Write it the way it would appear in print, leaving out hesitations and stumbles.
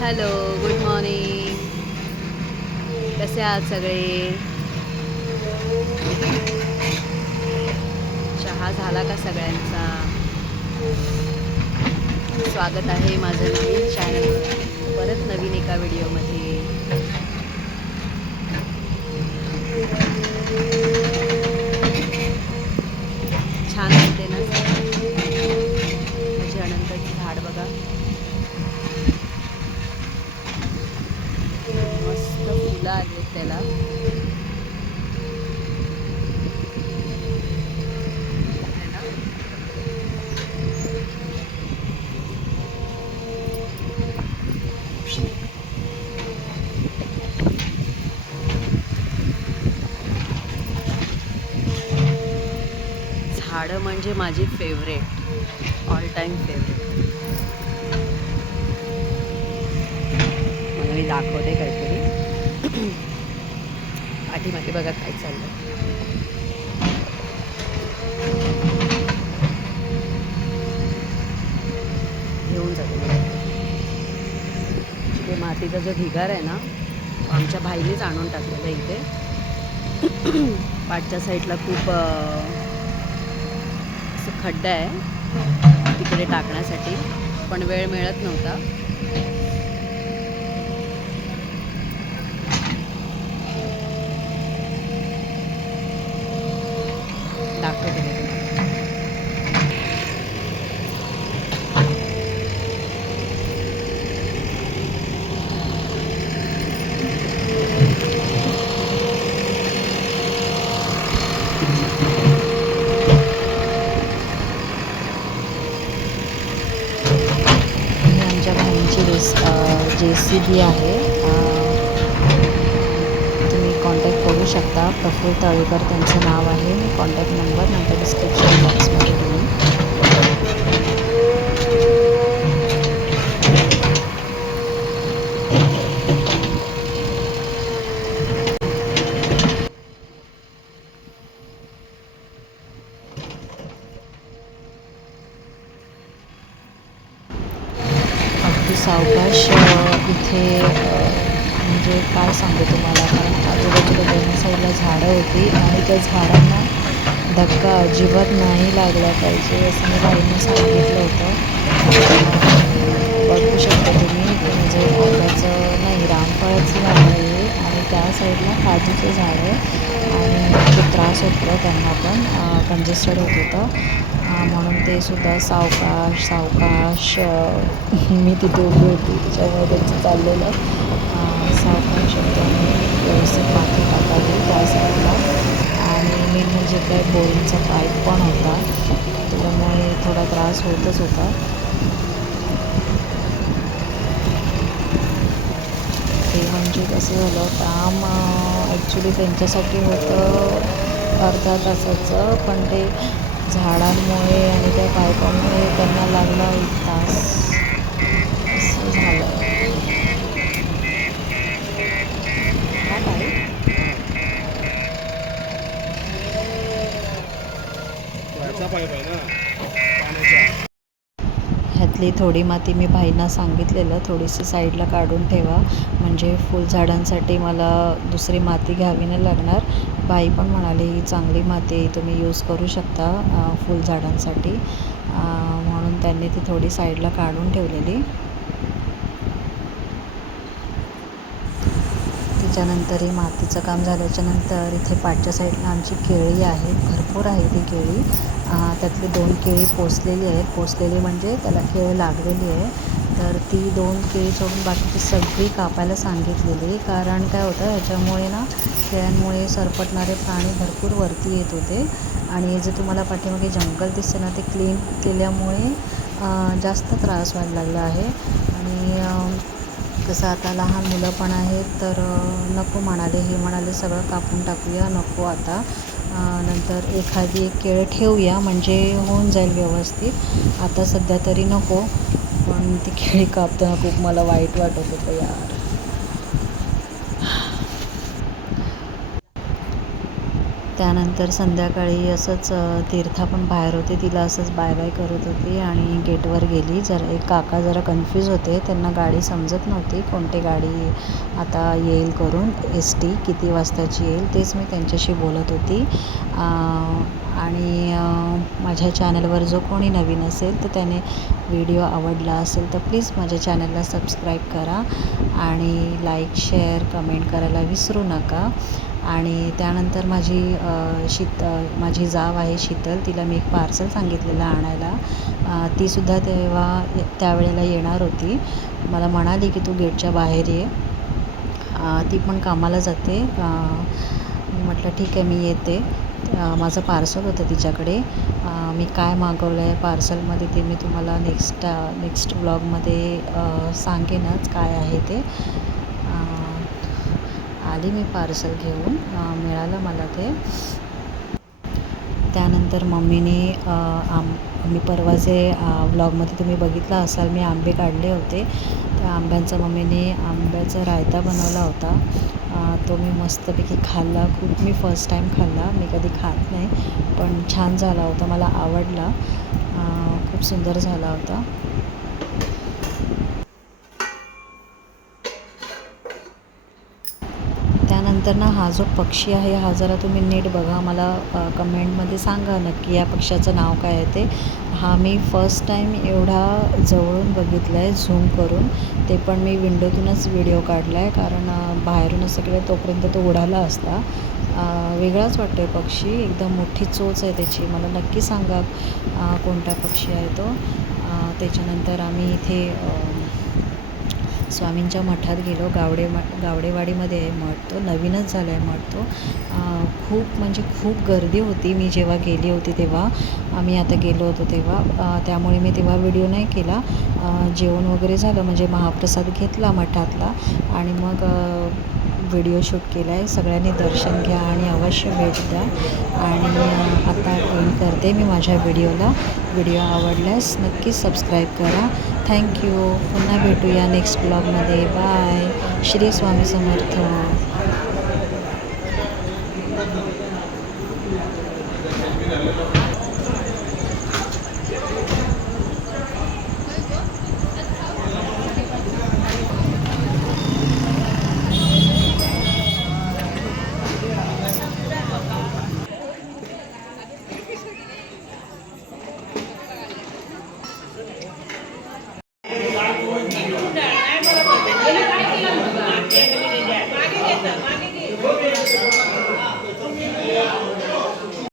Hello, good morning. कसे आहात सगळे? चहा झाला का सगळ्यांचा? स्वागत आहे माझं नवीन चॅनलवर, परत नवीन एका व्हिडिओमध्ये. छान वाटते ना सकाळी? माझे अनंताचं झाड बघा, मस्त फुलं आली आहेत त्याला. है ना? झाडं म्हणजे माझी फेवरेट, ऑल टाईम फेवरेट. मला मी दाखवते काहीतरी. पाठीमागे बघा काय चाललं. घेऊन जाते मला. ते मातीचा जो ढिगार आहे ना, तो आमच्या भाईनेच आणून टाकलेला इथे. पाठच्या साईडला खूप असं खड्डा आहे तिकडे टाकण्यासाठी, पण वेळ मिळत नव्हता. दाखवते मी तुम्हाला. ही आमच्या भाईंची JCB आहे. तुम्ही कॉन्टॅक्ट करू शकता. प्रफुल्ल तळेकर त्यांचं नाव आहे. मी कॉन्टॅक्ट नंबर नंतर डिस्क्रिप्शन बॉक्समध्ये देईन. अगदी सावकाश इथे म्हणजे काय सांगू तुम्हाला, कारण आजूबाजूला दोन्ही साईडला झाडं होती आणि त्या झाडांना धक्का अजिबात नाही लागला पाहिजे असं मी बाईंना सांगितलं होतं. बघू शकता तुम्ही, ते म्हणजे आंब्याचं नाही, रामफळाचं झाड आहे आणि त्या साईडला काजूचं झाड आहे आणि खूप त्रास होतो त्यांना, पण कंजेस्टेड होत होतं. म्हणून ते सुद्धा सावकाश सावकाश मी तिथे उभी होती त्याच्यामुळे त्यांचं चाललेलं सावकाश एकदम व्यवस्थित माती टाकावी त्या साईडला. आणि मेन म्हणजे काय, बोरिंगचा पाईप पण होता, त्याच्यामुळे थोडा त्रास होतच होता. ते म्हणजे कसं झालं काम, ॲक्च्युली त्यांच्यासाठी होतं अर्धा तासाचं, पण ते झाडांमुळे आणि त्या पाईपामुळे त्यांना लागला 1 तास असं झालं. हा पाईप पाईप आहे ना पाण्याचा. ह्यातली थोडी माती मी भाईंना सांगितलेलं थोडीशी साईडला काढून ठेवा, म्हणजे फुलझाडांसाठी मला दुसरी माती घ्यावी नाही लागणार. बाई पण म्हणाली ही चांगली माती तुम्ही यूज करू शकता फुलझाडांसाठी, म्हणून त्यांनी ती थोडी साईडला काढून ठेवलेली. त्याच्यानंतर ही मातीचं काम झाल्याच्यानंतर इथे पाठच्या साईडला आमची केळी आहेत, भरपूर आहे ती केळी. त्यातली 2 केळी पोसलेली आहेत. पोसलेली म्हणजे त्याला केळ लागलेली आहे, तर ती 2 केळी सोडून बाकीची सगळी कापायला सांगितलेली. कारण काय होतं, ह्याच्यामुळे ना केळ्यांमुळे सरपटणारे प्राणी भरपूर वरती येत होते आणि जे तुम्हाला पाठीमागे जंगल दिसते ना, ते क्लीन केल्यामुळे जास्त त्रास व्हायला लागला आहे. आणि कसं आता लहान मुलं पण आहेत, तर नको म्हणाले, हे म्हणाले सगळं कापून टाकूया, नको आता, नंतर एखादी एक केळ ठेवूया म्हणजे होऊन जाईल व्यवस्थित, आता सध्या तरी नको. पण ती केळी कापताना खूप मला वाईट वाटत होतं यार. त्यानंतर संध्याकाळी असंच तीर्था पण बाहेर होते, तिला असंच बाय बाय करत होती आणि गेटवर गेली. एक काका जरा कन्फ्यूज होते, त्यांना गाडी समजत नव्हती कोणती गाडी आता येईल करून, ST किती वाजताची येईल तेच मी त्यांच्याशी बोलत होती. आणि माझ्या चॅनलवर जो कोणी नवीन असेल तर त्याने व्हिडिओ आवडला असेल तर प्लीज माझ्या चॅनलला सबस्क्राईब करा आणि लाईक शेअर कमेंट करायला विसरू नका. आणि त्यानंतर माझी जाव आहे शीतल, तिला मी एक पार्सल सांगितलेलं आणायला. तीसुद्धा त्यावेळेला येणार होती. मला म्हणाली की तू गेटच्या बाहेर ये. ती पण कामाला जाते. मी म्हटलं ठीक आहे मी येते. माझं पार्सल होतं तिच्याकडे. मी काय मागवलं आहे पार्सलमध्ये ते मी तुम्हाला नेक्स्ट व्लॉगमध्ये सांगेनच काय आहे ते. आली मी पार्सल घेऊन, मिळालं मला ते. त्यानंतर मम्मीने मी परवाचे व्लॉगमध्ये तुम्ही बघितला असाल, मी आंबे काढले होते. त्या आंब्यांचा मम्मीने आंब्याचा रायता बनवला होता. तो मी मस्तपैकी खाल्ला. मी फर्स्ट टाईम खाल्ला, मी कधी खात नाही, पण छान झाला होता, मला आवडला. खूप सुंदर झाला होता. त्यानंतर हा जो पक्षी आहे हा जरा तुम्ही नीट बघा, मला कमेंटमध्ये सांगा नक्की या पक्ष्याचं नाव काय आहे ते. हा मी फर्स्ट टाईम एवढा जवळून बघितला आहे झूम करून, ते पण मी विंडोतूनच व्हिडिओ काढला आहे, कारण बाहेरूनच सगळे तोपर्यंत तो उडाला असता. वेगळाच वाटतो आहे पक्षी, एकदम मोठी चोच आहे त्याची. मला नक्की सांगा कोणता पक्षी आहे तो. त्याच्यानंतर आम्ही इथे स्वामींच्या मठात गेलो. गावडेवाडीमध्ये आहे मठ, तो नवीनच झाला आहे मठ तो. खूप गर्दी होती मी जेव्हा गेली होती तेव्हा. आम्ही आता गेलो होतो तेव्हा, त्यामुळे मी तेव्हा व्हिडिओ नाही केला. जेवण वगैरे झालं म्हणजे महाप्रसाद घेतला मठातला आणि मग व्हिडिओ शूट केला आहे. सगळ्यांनी दर्शन घ्या आणि अवश्य भेट द्या. आणि आता एंड करते मी माझ्या व्हिडिओला. व्हिडिओ आवडल्यास नक्कीच सबस्क्राईब करा. थँक्यू. पुन्हा भेटूया नेक्स्ट ब्लॉगमध्ये. बाय. श्री स्वामी समर्थ.